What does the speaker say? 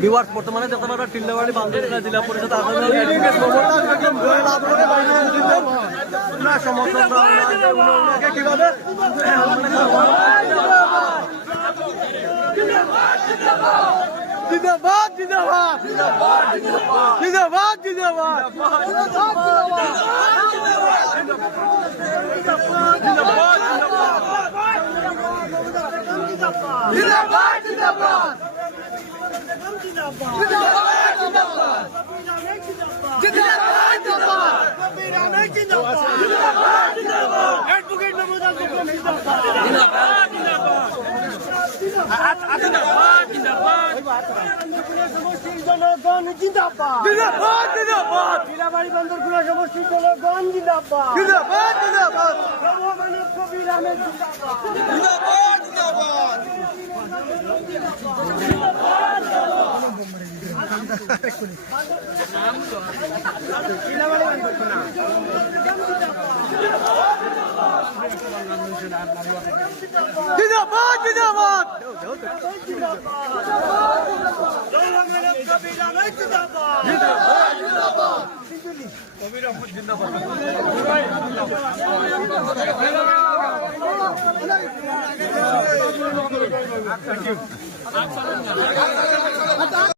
Viewers বর্তমানে দেখতে পারবেন টিল্লাবাড়ি বান্দরবান জেলা পরিষদ কিভাবে জিন্দাবাদ জিন্দাবাদ জিন্দাবাদ জিন্দাবাদ জনগণ জিন্দাবাদ জিন্দাবাদ জিন্দাবাদ টিলাবাড়ি বন্দরপুরা সমষ্টির জনগণ জিন্দাবাদ জিন্দাবাদ জিন্দাবাদ সর্বমানব কবির আহমেদ জিন্দাবাদ জিন্দাবাদ জিন্দাবাদ জিন্দাবাদ জিন্দাবাদ কবির আহমেদ জিন্দাবাদ জিন্দাবাদ জিন্দাবাদ কবির আহমেদ জিন্দাবাদ Thank you.